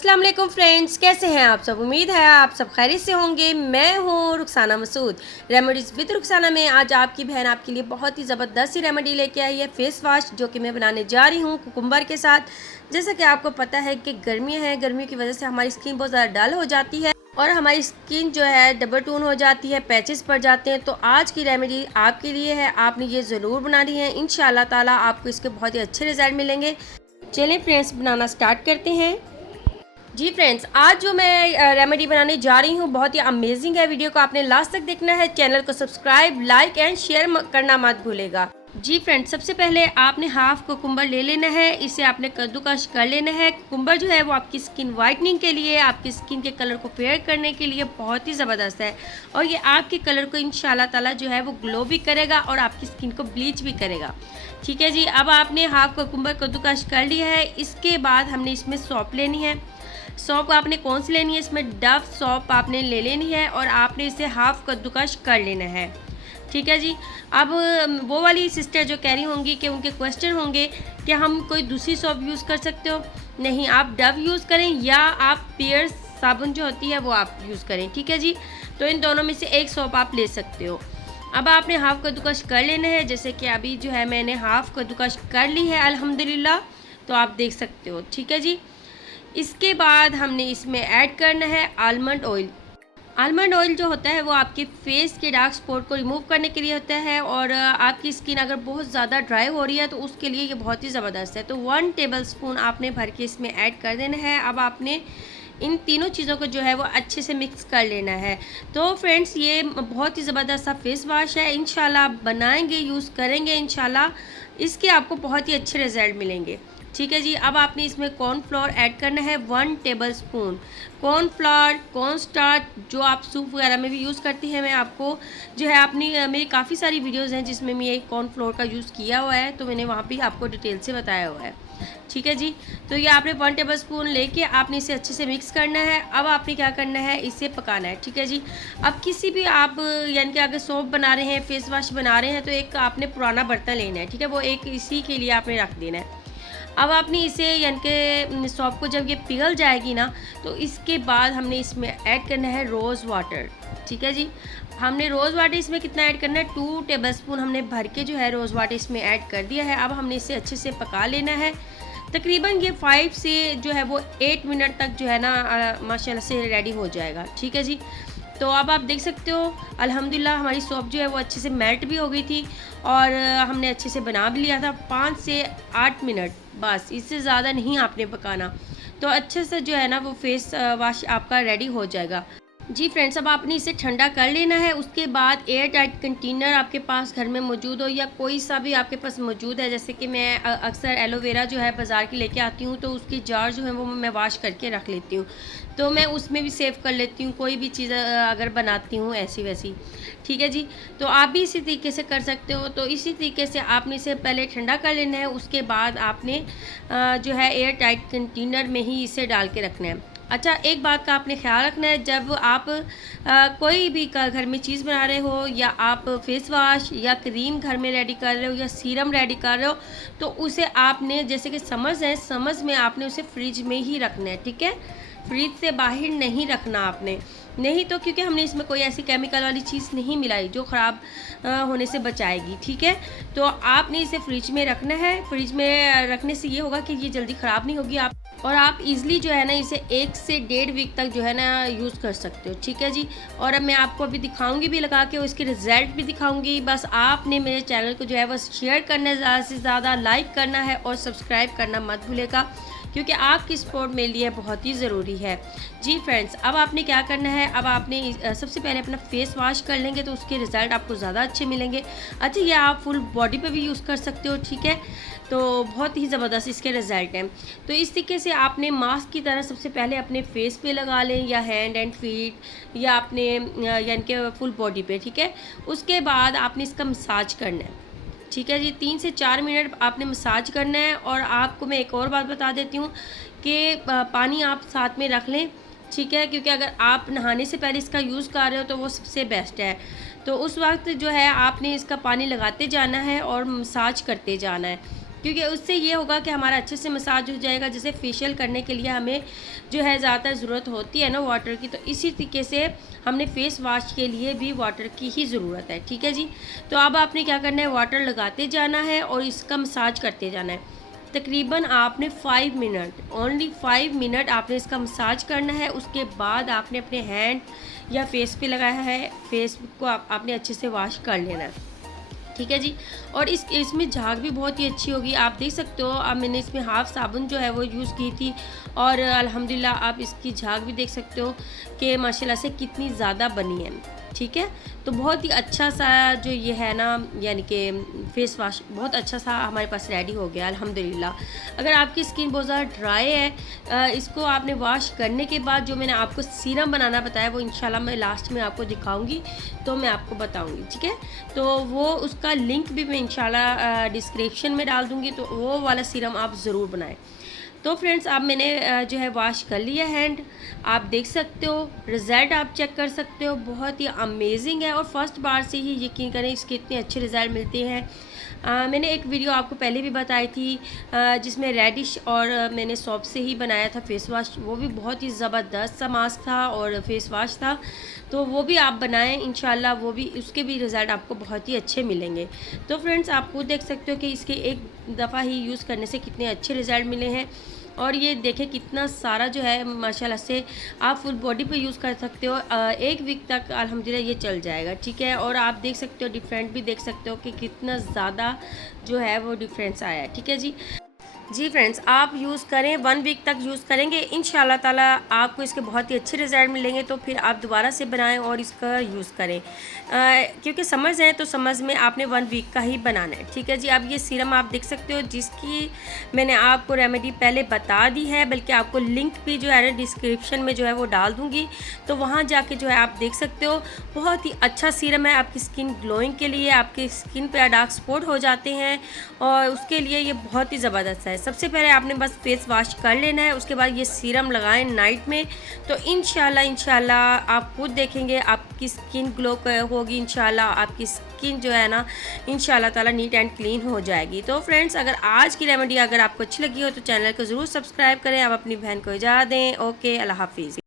अस्सलाम वालेकुम फ्रेंड्स, कैसे हैं आप सब। उम्मीद है आप सब खैरियत से होंगे। मैं हूँ रुखसाना मसूद, रेमेडीज़ विद रुखसाना में आज आपकी बहन आपके लिए बहुत ही ज़बरदस्त सी रेमेडी लेके आई है, फेस वॉश, जो कि मैं बनाने जा रही हूँ कुकुम्बर के साथ। जैसा कि आपको पता है कि गर्मियाँ हैं, गर्मियों की वजह से हमारी स्किन बहुत ज़्यादा डल हो जाती है और हमारी स्किन जो है डबल टोन हो जाती है, पैचेस पड़ जाते हैं। तो आज की रेमेडी आपके लिए है, आपने ये ज़रूर बनानी है। इंशाल्लाह ताला आपको इसके बहुत ही अच्छे रिजल्ट मिलेंगे। चलें फ्रेंड्स, बनाना स्टार्ट करते हैं। जी फ्रेंड्स, आज जो मैं रेमेडी बनाने जा रही हूँ बहुत ही अमेजिंग है। वीडियो को आपने लास्ट तक देखना है। चैनल को सब्सक्राइब, लाइक एंड शेयर करना मत भूलेगा। जी फ्रेंड्स, सबसे पहले आपने हाफ कुकुम्बर ले लेना है। इसे आपने कद्दूकस कर लेना है। कुकुम्बर जो है वो आपकी स्किन वाइटनिंग के लिए, आपकी स्किन के कलर को फेयर करने के लिए बहुत ही ज़बरदस्त है और ये आपके कलर को इंशाल्लाह ताला जो है वो ग्लो भी करेगा और आपकी स्किन को ब्लीच भी करेगा। ठीक है जी, अब आपने हाफ कुकुम्बर कद्दूकस कर लिया है। इसके बाद हमने इसमें सौंफ लेनी है। सौंफ आपने कौन सी लेनी है, इसमें डव सौंफ आपने ले लेनी है और आपने इसे हाफ कद्दूकस कर लेना है। ठीक है जी। अब वो वाली सिस्टर जो कह रही होंगी कि उनके क्वेश्चन होंगे कि हम कोई दूसरी सौंफ यूज़ कर सकते हो, नहीं, आप डव यूज़ करें या आप पियर्स साबुन जो होती है वो आप यूज़ करें। ठीक है जी, तो इन दोनों में से एक सौंफ आप ले सकते हो। अब आपने हाफ कद्दूकस कर लेना है। जैसे कि अभी जो है मैंने हाफ कद्दूकस कर ली है अल्हम्दुलिल्लाह, तो आप देख सकते हो। ठीक है जी, इसके बाद हमने इसमें ऐड करना है आलमंड ऑयल। आलमंड ऑयल जो होता है वो आपके फेस के डार्क स्पॉट को रिमूव करने के लिए होता है और आपकी स्किन अगर बहुत ज़्यादा ड्राई हो रही है तो उसके लिए ये बहुत ही ज़बरदस्त है। तो 1 टेबलस्पून आपने भर के इसमें ऐड कर देना है। अब आपने इन तीनों चीज़ों को जो है वो अच्छे से मिक्स कर लेना है। तो फ्रेंड्स, ये बहुत ही ज़बरदस्त सा फेस वॉश है। इंशाल्लाह आप बनाएंगे, यूज़ करेंगे, इंशाल्लाह इसके आपको बहुत ही अच्छे रिजल्ट मिलेंगे। ठीक है जी। अब आपने इसमें कॉर्नफ्लोर ऐड करना है 1 टेबलस्पून। कॉर्नफ्लोर, कॉर्नस्टार्च जो आप सूप वगैरह में भी यूज़ करती हैं, मैं आपको जो है अपनी मेरी काफ़ी सारी वीडियोज़ हैं जिसमें मैं ये कॉर्नफ्लोर का यूज़ किया हुआ है, तो मैंने वहाँ पे आपको डिटेल से बताया हुआ है। ठीक है जी, तो ये आपने 1 टेबलस्पून लेके आपने इसे अच्छे से मिक्स करना है। अब आपने क्या करना है, इसे पकाना है। ठीक है जी। अब किसी भी आप यानी कि अगर सोप बना रहे हैं, फेस वॉश बना रहे हैं, तो एक आपने पुराना बर्तन लेना है। ठीक है, वो एक इसी के लिए आपने रख देना है। अब आपने इसे यानी कि सौंफ को जब ये पिघल जाएगी ना, तो इसके बाद हमने इसमें ऐड करना है रोज़ वाटर। ठीक है जी, हमने रोज़ वाटर इसमें कितना ऐड करना है, 2 टेबलस्पून हमने भर के जो है रोज़ वाटर इसमें ऐड कर दिया है। अब हमने इसे अच्छे से पका लेना है। तकरीबन ये 5 से जो है वो 8 मिनट तक जो है ना माशाल्लाह से रेडी हो जाएगा। ठीक है जी, तो अब आप देख सकते हो अल्हम्दुलिल्लाह हमारी सौंफ जो है वो अच्छे से मेल्ट भी हो गई थी और हमने अच्छे से बना भी लिया था। 5 से 8 मिनट, बस इससे ज़्यादा नहीं आपने पकाना, तो अच्छे से जो है ना वो फेस वॉश आपका रेडी हो जाएगा। जी फ्रेंड्स, अब आपने इसे ठंडा कर लेना है। उसके बाद एयर टाइट कंटेनर आपके पास घर में मौजूद हो या कोई सा भी आपके पास मौजूद है, जैसे कि मैं अक्सर एलोवेरा जो है बाज़ार की लेके आती हूँ, तो उसकी जार जो है वो मैं वॉश करके रख लेती हूँ, तो मैं उसमें भी सेव कर लेती हूँ कोई भी चीज़ अगर बनाती हूँ ऐसी वैसी। ठीक है जी, तो आप भी इसी तरीके से कर सकते हो। तो इसी तरीके से आपने इसे पहले ठंडा कर लेना है। उसके बाद आपने जो है एयर टाइट कंटेनर में ही इसे डाल के रखना है। अच्छा, एक बात का आपने ख्याल रखना है, जब आप कोई भी घर में चीज़ बना रहे हो या आप फेस वॉश या क्रीम घर में रेडी कर रहे हो या सीरम रेडी कर रहे हो, तो उसे आपने जैसे कि समझ है, समझ में आपने उसे फ्रिज में ही रखना है। ठीक है, फ्रिज से बाहर नहीं रखना आपने, नहीं तो क्योंकि हमने इसमें कोई ऐसी केमिकल वाली चीज़ नहीं मिलाई जो ख़राब होने से बचाएगी। ठीक है, तो आपने इसे फ्रिज में रखना है। फ्रिज में रखने से ये होगा कि ये जल्दी ख़राब नहीं होगी और आप इजीली जो है ना इसे 1 से 1.5 वीक तक जो है ना यूज़ कर सकते हो। ठीक है जी, और अब मैं आपको अभी दिखाऊंगी भी लगा के, उसके रिज़ल्ट भी दिखाऊंगी। बस आपने मेरे चैनल को जो है बस शेयर करना है, ज़्यादा से ज़्यादा लाइक करना है और सब्सक्राइब करना मत भूलेगा, क्योंकि आपकी सपोर्ट मेरे लिए बहुत ही ज़रूरी है। जी फ्रेंड्स, अब आपने क्या करना है, अब आपने सबसे पहले अपना फेस वॉश कर लेंगे तो उसके रिज़ल्ट आपको ज़्यादा अच्छे मिलेंगे। अच्छा, ये आप फुल बॉडी पे भी यूज़ कर सकते हो। ठीक है, तो बहुत ही ज़बरदस्त इसके रिज़ल्ट हैं। तो इस तरीके से आपने मास्क की तरह सबसे पहले अपने फेस पे लगा लें या हैंड एंड फीट या अपने यानी कि फुल बॉडी पे। ठीक है, उसके बाद आपने इसका मसाज करना है। ठीक है जी, 3 से 4 मिनट आपने मसाज करना है। और आपको मैं एक और बात बता देती हूँ कि पानी आप साथ में रख लें। ठीक है, क्योंकि अगर आप नहाने से पहले इसका यूज़ कर रहे हो तो वो सबसे बेस्ट है। तो उस वक्त जो है आपने इसका पानी लगाते जाना है और मसाज करते जाना है। क्योंकि उससे ये होगा कि हमारा अच्छे से मसाज हो जाएगा। जैसे फेशियल करने के लिए हमें जो है ज़्यादा ज़रूरत होती है ना वाटर की, तो इसी तरीके से हमने फेस वॉश के लिए भी वाटर की ही ज़रूरत है। ठीक है जी। तो अब आपने क्या करना है, वाटर लगाते जाना है और इसका मसाज करते जाना है। तकरीबन आपने 5 मिनट, ओनली 5 मिनट आपने इसका मसाज करना है। उसके बाद आपने अपने हैंड या फेस पे लगाया है, फेस को आपने अच्छे से वॉश कर लेना है। ठीक है जी। और इसमें झाग भी बहुत ही अच्छी होगी। आप देख सकते हो, अब मैंने इसमें हाफ़ साबुन जो है वो यूज़ की थी और अल्हम्दुलिल्लाह आप इसकी झाग भी देख सकते हो कि माशाल्लाह से कितनी ज़्यादा बनी है। ठीक है। तो बहुत ही अच्छा सा जो ये है ना, यानी कि फ़ेस वॉश बहुत अच्छा सा हमारे पास रेडी हो गया अल्हम्दुलिल्लाह। अगर आपकी स्किन बहुत ज़्यादा ड्राई है, इसको आपने वॉश करने के बाद जो मैंने आपको सीरम बनाना बताया वो इंशाल्लाह मैं लास्ट में आपको दिखाऊंगी, तो मैं आपको बताऊंगी। ठीक है। तो वो उसका लिंक भी मैं इंशाल्लाह डिस्क्रिप्शन में डाल दूँगी, तो वो वाला सीरम आप ज़रूर बनाएं। तो फ्रेंड्स, अब मैंने जो है वॉश कर लिया हैंड, आप देख सकते हो रिज़ल्ट, आप चेक कर सकते हो, बहुत ही अमेजिंग है। और फर्स्ट बार से ही यकीन करें इसके इतने अच्छे रिज़ल्ट मिलते हैं। मैंने एक वीडियो आपको पहले भी बताई थी जिसमें रेडिश और मैंने सॉप से ही बनाया था फेस वॉश, वो भी बहुत ही ज़बरदस्त सा मास्क था और फेस वॉश था। तो वो भी आप बनाएं इंशाल्लाह, वो भी उसके भी रिज़ल्ट आपको बहुत ही अच्छे मिलेंगे। तो फ्रेंड्स, आप खुद देख सकते हो कि इसके एक दफ़ा ही यूज़ करने से कितने अच्छे रिज़ल्ट मिले हैं। और ये देखें कितना सारा जो है माशाल्लाह से आप फुल बॉडी पे यूज़ कर सकते हो, 1 वीक तक अल्हम्दुलिल्लाह ये चल जाएगा। ठीक है। और आप देख सकते हो डिफरेंट भी देख सकते हो कि कितना ज़्यादा जो है वो डिफरेंस आया है। ठीक है जी फ्रेंड्स, आप यूज़ करें, 1 वीक तक यूज़ करेंगे इंशाल्लाह ताला आपको इसके बहुत ही अच्छे रिज़ल्ट मिलेंगे। तो फिर आप दोबारा से बनाएं और इसका यूज़ करें, क्योंकि समझ है तो समझ में आपने 1 वीक का ही बनाना है। ठीक है जी। अब ये सीरम आप देख सकते हो जिसकी मैंने आपको रेमेडी पहले बता दी है, बल्कि आपको लिंक भी जो है ना डिस्क्रिप्शन में जो है वो डाल दूँगी, तो वहाँ जाके जो है आप देख सकते हो। बहुत ही अच्छा सीरम है आपकी स्किन ग्लोइंग के लिए, आपकी स्किन पे डार्क स्पॉट हो जाते हैं और उसके लिए ये बहुत ही ज़बरदस्त है। सबसे पहले आपने बस फेस वॉश कर लेना है, उसके बाद ये सीरम लगाएं नाइट में, तो इंशाल्लाह आप खुद देखेंगे आपकी स्किन ग्लो होगी। इंशाल्लाह आपकी स्किन जो है ना इंशाल्लाह ताला नीट एंड क्लीन हो जाएगी। तो फ्रेंड्स, अगर आज की रेमेडी अगर आपको अच्छी लगी हो तो चैनल को ज़रूर सब्सक्राइब करें। आप अपनी बहन को इजाज़त दें। ओके, अल्लाह हाफिज़।